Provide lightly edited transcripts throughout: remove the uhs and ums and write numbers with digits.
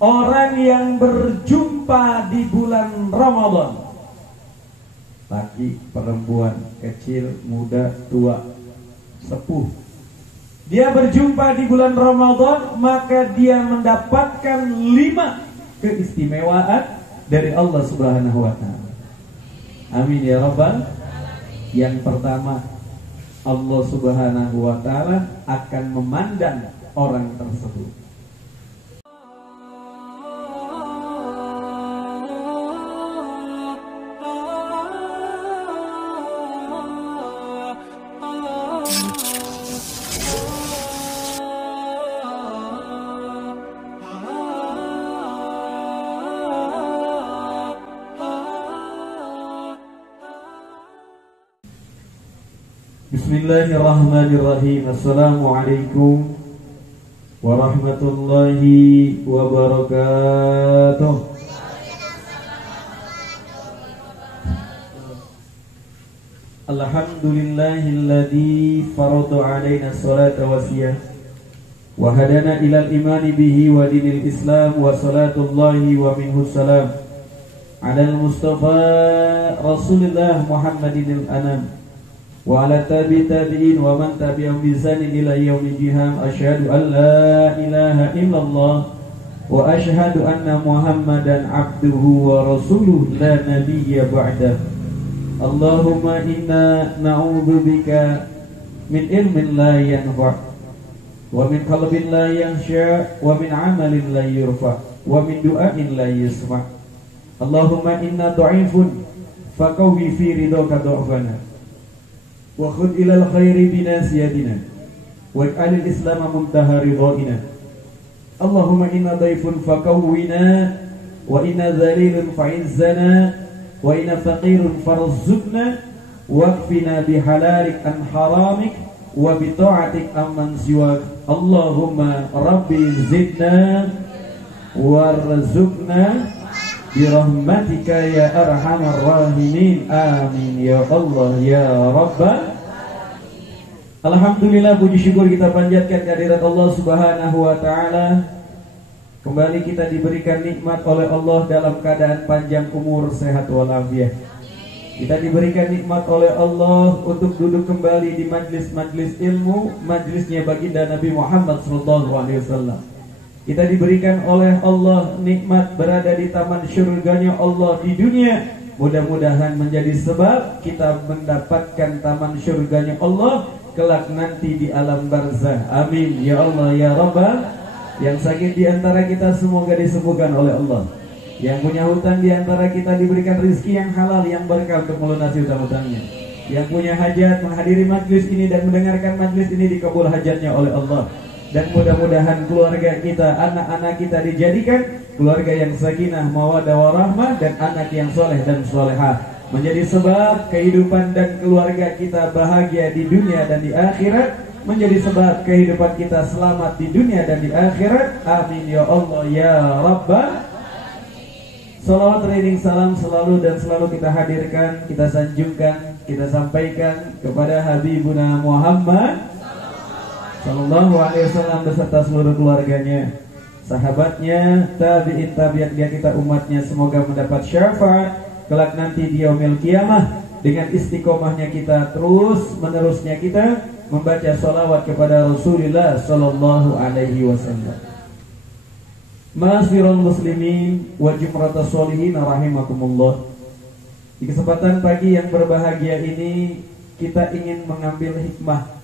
orang yang berjumpa di bulan Ramadan, laki, perempuan, kecil, muda, tua, sepuh, dia berjumpa di bulan Ramadan, maka dia mendapatkan 5 keistimewaan dari Allah Subhanahu wa ta'ala. Amin ya rabbal. Yang pertama, Allah Subhanahu wa ta'ala akan memandang orang tersebut. Bismillahirrahmanirrahim. Assalamualaikum warahmatullahi wabarakatuh. Alhamdulillahilladzi farada alaina sholata wasiyah wa hadana ilal imani bihi wa dinil islam wa salatullahi wa minhu salam ala al-mustafa rasulillah Muhammadinil anam wa ala tabi'in wa man tabi'ahum bi ihsanin ila yaumil qiyamah. Asyhadu an la ilaha illallah wa asyhadu anna Muhammadan abduhu wa rasuluhu la nabiyya ba'dah. Allahumma inna na'udzubika min ilmin la yanfa' wa min qalbin la yakhsha wa min amalin la yurfa' wa min du'ain la yusma'. Allahumma inna dha'ifun faqawwi fi ridhaka dha'fana wa khud ilal khairi binasiyadina waj'alil islama muntaha ridhaina. Allahumma inna dhaifun faqawwina wa inna dhalilun fa'izzana wa inna faqirun farzuqna waqfina bihalalik an haramik wa bita'atik amman siwak. Allahumma rabbi zidna warzuqna birahmatika ya arhamar rahimin. Amin ya Allah ya Rabbal. Alhamdulillah, puji syukur kita panjatkan kehadirat Allah Subhanahu wa ta'ala. Kembali kita diberikan nikmat oleh Allah dalam keadaan panjang umur, sehat walafiat. Kita diberikan nikmat oleh Allah untuk duduk kembali di majlis-majlis ilmu, majlisnya baginda Nabi Muhammad SAW. Kita diberikan oleh Allah nikmat berada di taman syurganya Allah di dunia. Mudah-mudahan menjadi sebab kita mendapatkan taman syurganya Allah kelak nanti di alam barzah. Amin ya Allah ya Rabbal. Yang sakit di antara kita semoga disembuhkan oleh Allah. Yang punya hutang di antara kita diberikan rezeki yang halal yang berkah untuk melunasi hutang-hutangnya. Yang punya hajat menghadiri majlis ini dan mendengarkan majlis ini dikabul hajatnya oleh Allah. Dan mudah-mudahan keluarga kita, anak-anak kita dijadikan keluarga yang sakinah, mawaddah warahmah, dan anak yang soleh dan solehah, menjadi sebab kehidupan dan keluarga kita bahagia di dunia dan di akhirat, menjadi sebab kehidupan kita selamat di dunia dan di akhirat. Amin ya Allah ya Rabbal. Salawat ringing salam selalu dan selalu kita hadirkan, kita sanjungkan, kita sampaikan kepada Habibuna Muhammad Sallallahu alaihi wasallam beserta seluruh keluarganya, sahabatnya, tabi'in tabi'at dia kita umatnya, semoga mendapat syafaat kelak nanti di yaumil qiyamah. Dengan istiqomahnya kita, terus menerusnya kita membaca salawat kepada Rasulullah Sallallahu alaihi wasallam. Ma'asyiral muslimin wa jumratus sholihin rahimakumullah. Di kesempatan pagi yang berbahagia ini, kita ingin mengambil hikmah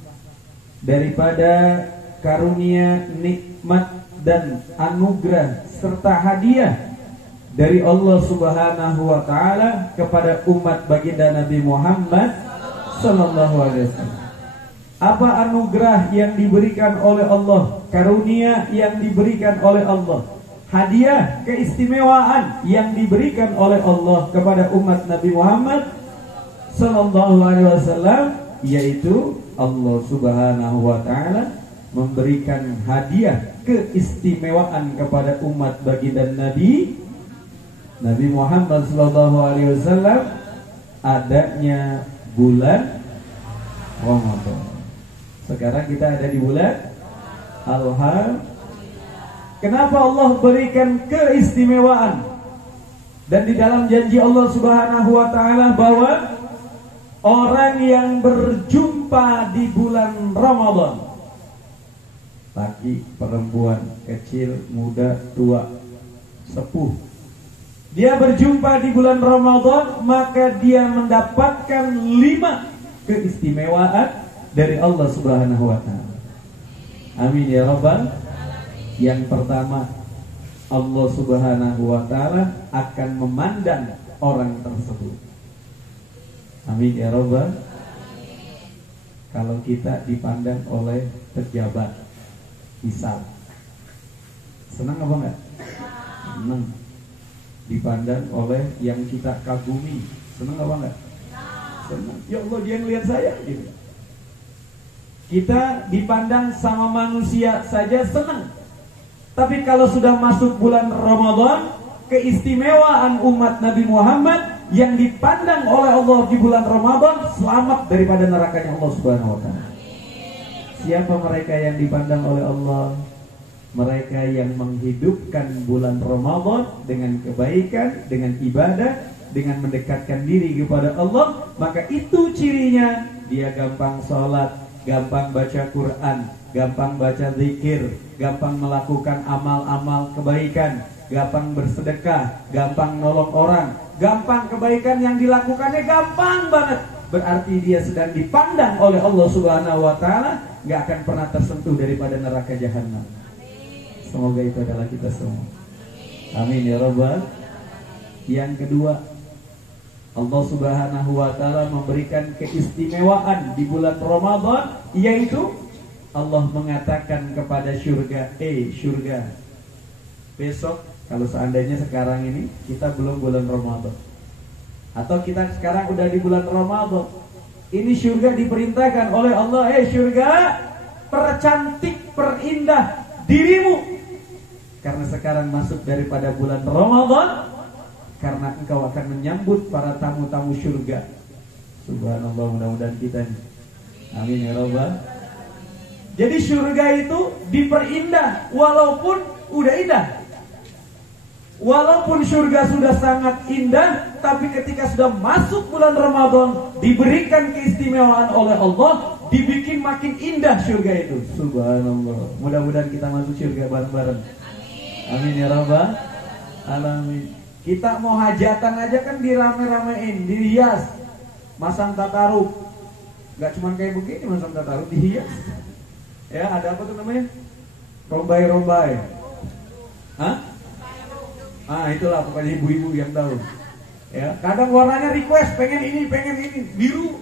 daripada karunia, nikmat dan anugerah serta hadiah dari Allah Subhanahu wa ta'ala kepada umat baginda Nabi Muhammad sallallahu alaihi wasallam. Apa anugerah yang diberikan oleh Allah, karunia yang diberikan oleh Allah, hadiah keistimewaan yang diberikan oleh Allah kepada umat Nabi Muhammad sallallahu alaihi wasallam, yaitu Allah Subhanahu wa ta'ala memberikan hadiah keistimewaan kepada umat baginda Nabi Muhammad sallallahu alaihi wasallam, adanya bulan Ramadan. Sekarang kita ada di bulan Alhamdulillah. Kenapa Allah berikan keistimewaan? Dan di dalam janji Allah Subhanahu wa taala bahwa orang yang berjumpa di bulan Ramadan, laki, perempuan, kecil, muda, tua, sepuh, dia berjumpa di bulan Ramadan, maka dia mendapatkan 5 keistimewaan dari Allah Subhanahu wa taala. Amin ya rabbal. Yang pertama, Allah Subhanahu wa taala akan memandang orang tersebut. Amin ya rabbal. Kalau kita dipandang oleh pejabat hisab, senang apa enggak? Senang. Dipandang oleh yang kita kagumi, senang apa enggak? Senang. Ya Allah, dia ngelihat saya gitu. Kita dipandang sama manusia saja senang. Tapi kalau sudah masuk bulan Ramadan, keistimewaan umat Nabi Muhammad yang dipandang oleh Allah di bulan Ramadan selamat daripada nerakanya Allah Subhanahu wa taala. Siapa mereka yang dipandang oleh Allah? Mereka yang menghidupkan bulan Ramadan dengan kebaikan, dengan ibadah, dengan mendekatkan diri kepada Allah. Maka itu cirinya, dia gampang sholat, gampang baca Quran, gampang baca zikir, gampang melakukan amal-amal kebaikan, gampang bersedekah, gampang nolong orang, gampang kebaikan yang dilakukannya gampang banget. Berarti dia sedang dipandang oleh Allah Subhanahu wa taala, gak akan pernah tersentuh daripada neraka jahanam. Semoga itu adalah kita semua. Amin ya rabbal. Yang kedua, Allah Subhanahu wa taala memberikan keistimewaan di bulan Ramadan, yaitu Allah mengatakan kepada surga, surga, besok kalau seandainya sekarang ini kita belum bulan Ramadan, atau kita sekarang udah di bulan Ramadan, ini surga diperintahkan oleh Allah, surga, percantik, perindah dirimu, karena sekarang masuk daripada bulan Ramadan, karena engkau akan menyambut para tamu-tamu surga. Subhanallah, mudah-mudahan kita ini. Amin ya rabbal. Jadi surga itu diperindah, walaupun udah indah. Walaupun surga sudah sangat indah, tapi ketika sudah masuk bulan Ramadan, diberikan keistimewaan oleh Allah, dibikin makin indah surga itu. Subhanallah. Mudah-mudahan kita masuk surga bareng-bareng. Amin ya rabbal alamin. Kita mau hajatan aja kan dirame-ramein, dihias, masang takaruk. Gak cuma kayak begini masang takaruk, dihias. Ya, ada apa tuh namanya? Rombai-rombai. Hah? Itulah pokoknya ibu-ibu yang tahu. Ya, kadang warnanya request, pengen ini, biru.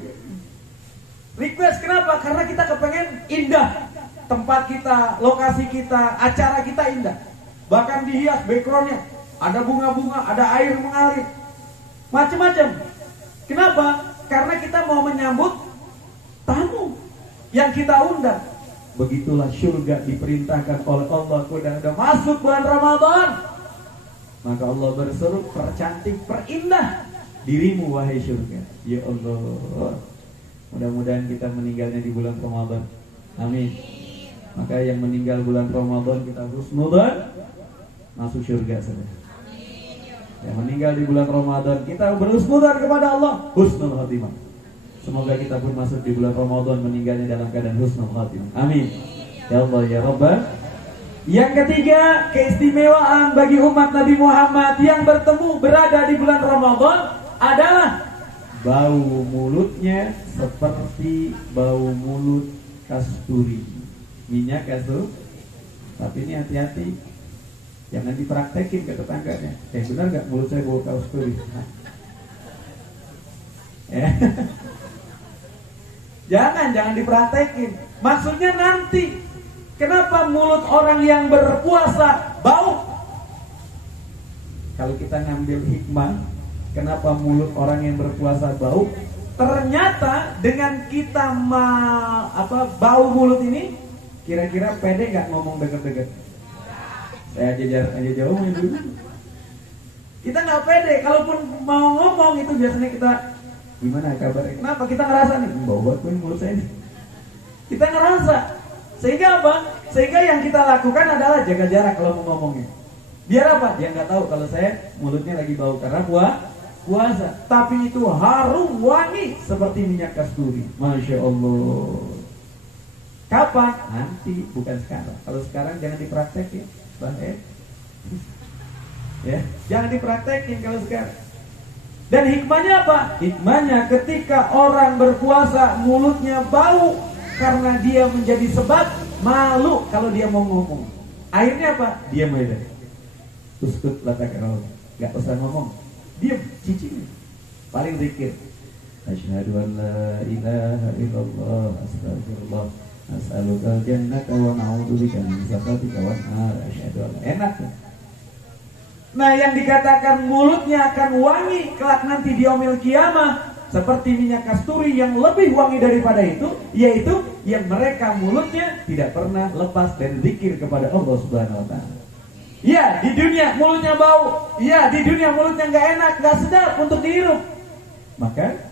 Request kenapa? Karena kita kepengen indah. Tempat kita, lokasi kita, acara kita indah. Bahkan dihias backgroundnya, ada bunga-bunga, ada air mengalir, macam-macam. Kenapa? Karena kita mau menyambut tamu yang kita undang. Begitulah surga diperintahkan oleh Allah. Udah masuk bulan Ramadan, maka Allah berseru, percantik, perindah dirimu wahai surga. Ya Allah, mudah-mudahan kita meninggalnya di bulan Ramadan. Amin. Maka yang meninggal bulan Ramadan kita husnudzan, masuk surga saja. Yang meninggal di bulan Ramadan kita berhusnudzan kepada Allah, husnul khatimah. Semoga kita pun masuk di bulan Ramadan meninggalnya dalam keadaan husnul khatimah. Amin. Ya Allah ya Rabbal. Yang ketiga, keistimewaan bagi umat Nabi Muhammad yang berada di bulan Ramadan adalah bau mulutnya seperti bau mulut kasturi, minyak kasturi. Tapi ini hati-hati, jangan dipraktekin ke tetangganya. Benar gak mulut saya bau kasturi? Jangan dipraktekin. Maksudnya nanti, kenapa mulut orang yang berpuasa bau? Kalau kita ngambil hikmah, kenapa mulut orang yang berpuasa bau? Ternyata dengan kita bau mulut ini, kira-kira pede gak ngomong deket-deket? Saya aja jauh dulu. Kita gak pede. Kalaupun mau ngomong itu biasanya kita, gimana kabarnya? Kenapa? Kita ngerasa nih, bau banget mulut saya ini. Kita ngerasa. Sehingga apa? Sehingga yang kita lakukan adalah jaga jarak kalau mau ngomongnya. Biar apa? Dia nggak tahu kalau saya mulutnya lagi bau karena puasa. Tapi itu harum wangi seperti minyak kasturi. Masya Allah. Kapan? Nanti, bukan sekarang. Kalau sekarang jangan dipraktekin, bahaya. Ya, jangan dipraktekin kalau sekarang. Dan hikmahnya apa? Hikmahnya ketika orang berpuasa mulutnya bau karena dia menjadi sebab malu kalau dia mau ngomong. Akhirnya apa? Diam aja. Uskut latakal. Gak usah ngomong. Diam, cicing. Paling zikir. Asyhadu an la ilaha illallah astagfirullah as'alukal jannata wa na'udzubika min sakhatika wan nar. Asyhadu an. Enak ya? Nah, yang dikatakan mulutnya akan wangi kelak nanti di yaumil kiamah seperti minyak kasturi yang lebih wangi daripada itu, yaitu yang mereka mulutnya tidak pernah lepas dari zikir kepada Allah Subhanahu wa taala. Ya, di dunia mulutnya bau. Ya, di dunia mulutnya nggak enak, nggak sedap untuk dihirup. Maka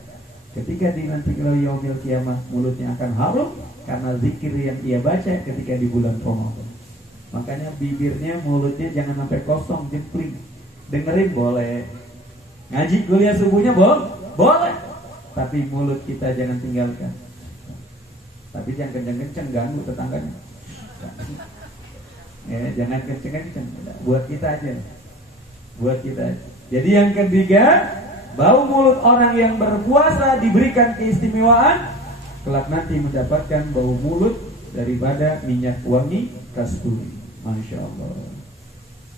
ketika di nanti yaumil kiamah mulutnya akan harum karena zikir yang ia baca ketika di bulan Ramadan. Makanya bibirnya, mulutnya jangan sampai kosong, jempling. Dengerin boleh, ngaji kuliah subuhnya boleh. Tapi mulut kita jangan tinggalkan. Tapi jangan kenceng-kenceng, ganggu tetangganya. Ya, jangan kenceng-kenceng. Buat kita aja. Buat kita aja. Jadi yang ketiga, bau mulut orang yang berpuasa diberikan keistimewaan, kelak nanti mendapatkan bau mulut daripada minyak wangi kasturi. Masya Allah.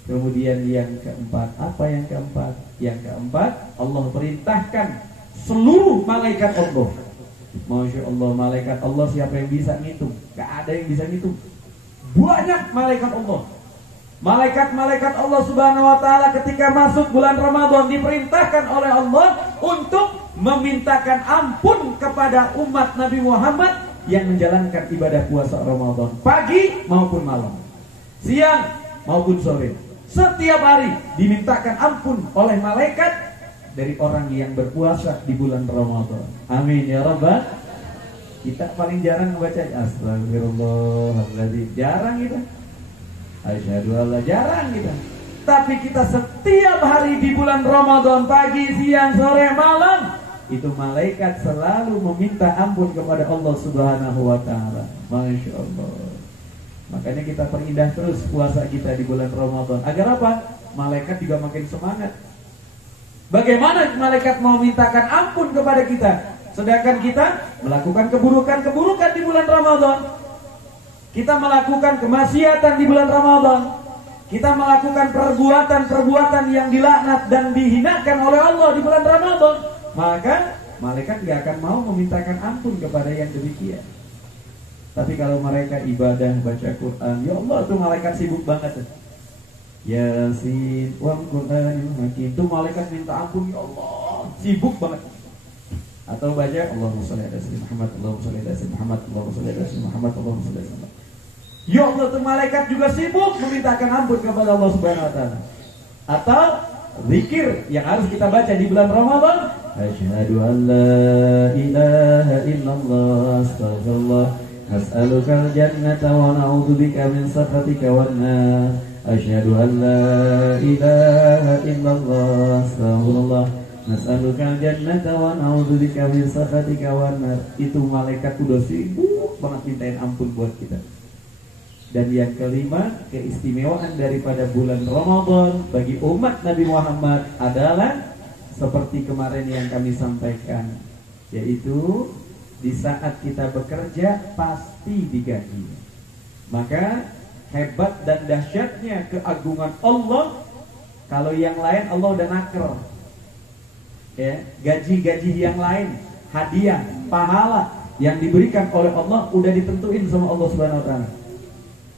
Kemudian yang keempat, apa yang keempat? Yang keempat, Allah perintahkan seluruh malaikat Allah. Masya Allah, malaikat Allah siapa yang bisa ngitung? Gak ada yang bisa ngitung. Banyak malaikat Allah. Malaikat-malaikat Allah Subhanahu wa taala ketika masuk bulan Ramadan diperintahkan oleh Allah untuk memintakan ampun kepada umat Nabi Muhammad yang menjalankan ibadah puasa Ramadan pagi maupun malam, siang maupun sore. Setiap hari dimintakan ampun oleh malaikat dari orang yang berpuasa di bulan Ramadan. Amin ya rabbal. Kita paling jarang membaca astagfirullahaladzim. Jarang kita. Asyhadu alla, jarang kita. Tapi kita setiap hari di bulan Ramadan, pagi, siang, sore, malam, itu malaikat selalu meminta ampun kepada Allah Subhanahu wa taala. Masya Allah. Makanya kita perindah terus puasa kita di bulan Ramadan. Agar apa? Malaikat juga makin semangat. Bagaimana malaikat mau mintakan ampun kepada kita, sedangkan kita melakukan keburukan-keburukan di bulan Ramadan? Kita melakukan kemaksiatan di bulan Ramadan. Kita melakukan perbuatan-perbuatan yang dilaknat dan dihinakan oleh Allah di bulan Ramadan. Maka malaikat tidak akan mau memintakan ampun kepada yang demikian. Tapi kalau mereka ibadah, baca Quran, ya Allah tuh malaikat sibuk banget. Yasin wal Qur'anil Hakim, tuh malaikat minta ampun, ya Allah, sibuk banget. Atau baca Allahumma shalli ala sayyidina Muhammad, Allahumma shalli ala sayyidina Muhammad, Allahumma shalli ala sayyidina Muhammad, Allahumma shalli ala sayyidina Muhammad. Ya Allah, tuh malaikat juga sibuk memintakan ampun kepada Allah Subhanahu wa taala. Atau zikir yang harus kita baca di bulan Ramadan, asyhadu an la ilaha illallah astaghfirullah as'alukal jannata wa na'udzubika min sakhatika wan nar. Asyhadu an la ilaha illallah astaghfirullah nas'alukal jannata wa na'udzubika min sakhatika wan nar. Itu malaikat udah sibuk banget mintain ampun buat kita. Dan yang kelima, keistimewaan daripada bulan Ramadan bagi umat Nabi Muhammad adalah seperti kemarin yang kami sampaikan, yaitu di saat kita bekerja pasti digaji. Maka hebat dan dahsyatnya keagungan Allah. Kalau yang lain Allah udah naker, ya, gaji-gaji yang lain, hadiah, pahala yang diberikan oleh Allah udah ditentuin sama Allah Subhanahu wa taala.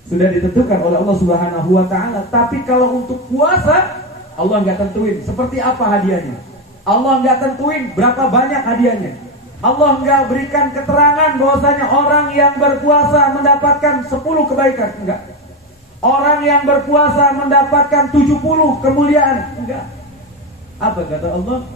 Sudah ditentukan oleh Allah Subhanahu wa taala. Tapi kalau untuk puasa, Allah nggak tentuin seperti apa hadiahnya. Allah nggak tentuin berapa banyak hadiahnya. Allah nggak berikan keterangan bahwasanya orang yang berpuasa mendapatkan 10 kebaikan, enggak. Orang yang berpuasa mendapatkan 70 kemuliaan, enggak. Apa kata Allah?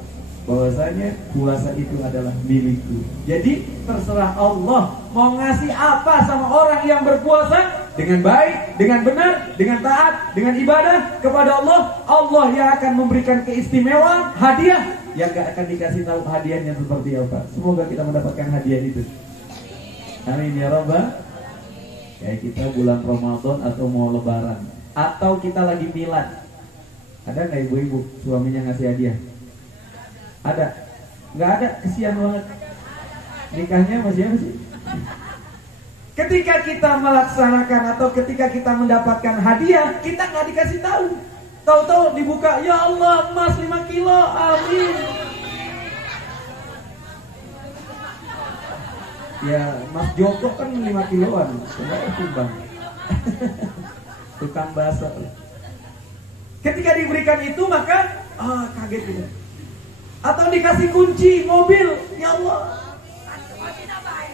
Bahwasanya puasa itu adalah milikku. Jadi terserah Allah mau ngasih apa sama orang yang berpuasa dengan baik, dengan benar, dengan taat, dengan ibadah kepada Allah, Allah yang akan memberikan keistimewaan hadiah yang gak akan dikasih tahu hadiahnya seperti apa. Semoga kita mendapatkan hadiah itu. Amin ya Rabbal. Kayak kita bulan Ramadan atau mau lebaran, atau kita lagi milad. Ada nggak ibu-ibu suaminya ngasih hadiah? Ada? Nggak ada, kesian banget. Nikahnya masih apa sih? Ketika kita melaksanakan atau ketika kita mendapatkan hadiah, kita nggak dikasih tahu. Tahu-tahu dibuka, ya Allah emas 5 kilo, amin. Ya Mas Joko kan 5 kiloan, sebenarnya timbang. Tukang bakso. Ketika diberikan itu maka kaget gitu. Atau dikasih kunci mobil, ya Allah.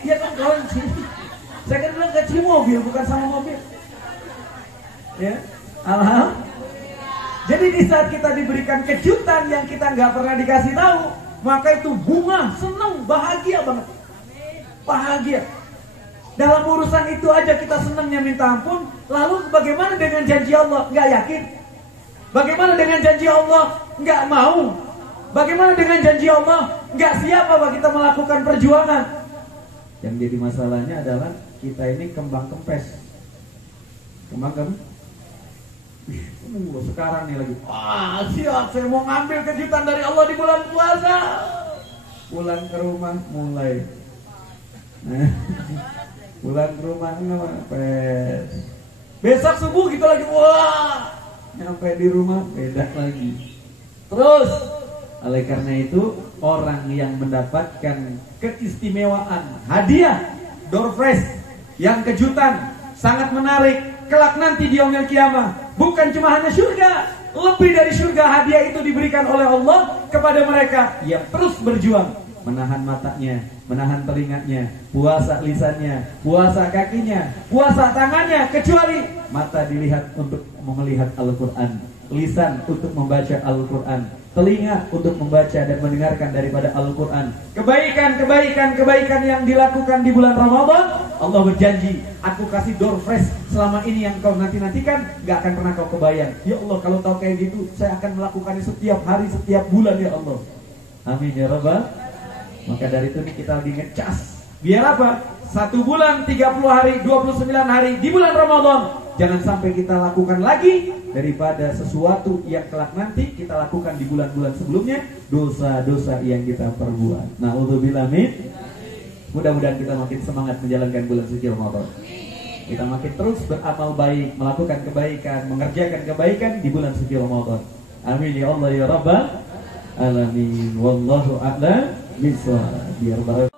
Ya kan kunci. Saya kan bilang kunci mobil, bukan sama mobil. Ya, alhamdulillah. Jadi di saat kita diberikan kejutan yang kita nggak pernah dikasih tahu, maka itu bunga, senang, bahagia banget. Bahagia. Dalam urusan itu aja kita senangnya minta ampun. Lalu bagaimana dengan janji Allah? Nggak yakin. Bagaimana dengan janji Allah? Nggak mau. Bagaimana dengan janji Allah? Nggak siap apa kita melakukan perjuangan. Yang jadi masalahnya adalah kita ini kembang kempes. Kembang kempes. Sekarang nih lagi. Wah siap, saya mau ngambil kejutan dari Allah di bulan puasa. Pulang ke rumah mulai. Pulang ke rumah ngepes. Besok subuh gitu lagi, wah, nyampe di rumah beda lagi. Terus, oleh karena itu orang yang mendapatkan keistimewaan hadiah door prize yang kejutan sangat menarik kelak nanti di yaumil qiyamah, bukan cuma hanya surga, lebih dari surga hadiah itu diberikan oleh Allah kepada mereka yang terus berjuang, menahan matanya, menahan telinganya, puasa lisannya, puasa kakinya, puasa tangannya, kecuali mata dilihat untuk melihat Al-Quran, lisan untuk membaca Al-Quran, telinga untuk membaca dan mendengarkan daripada Al-Quran. Kebaikan yang dilakukan di bulan Ramadan, Allah berjanji, aku kasih door prize selama ini yang kau nantikan, gak akan pernah kau kebayang. Ya Allah, kalau tahu kayak gitu, saya akan melakukannya setiap hari, setiap bulan ya Allah. Amin ya Rabbal. Maka dari itu kita lagi ngecas. Biar apa? 1 bulan, 30 hari, 29 hari di bulan Ramadan. Jangan sampai kita lakukan lagi daripada sesuatu yang kelak nanti kita lakukan di bulan-bulan sebelumnya, dosa-dosa yang kita perbuat. Na'udzubillah min. Mudah-mudahan kita makin semangat menjalankan bulan suci Ramadan. Kita makin terus beramal baik, melakukan kebaikan, mengerjakan kebaikan di bulan suci Ramadan. Amin ya Allah ya Rabbal alamin. Wallahu a'lam bishawab. Biar bareng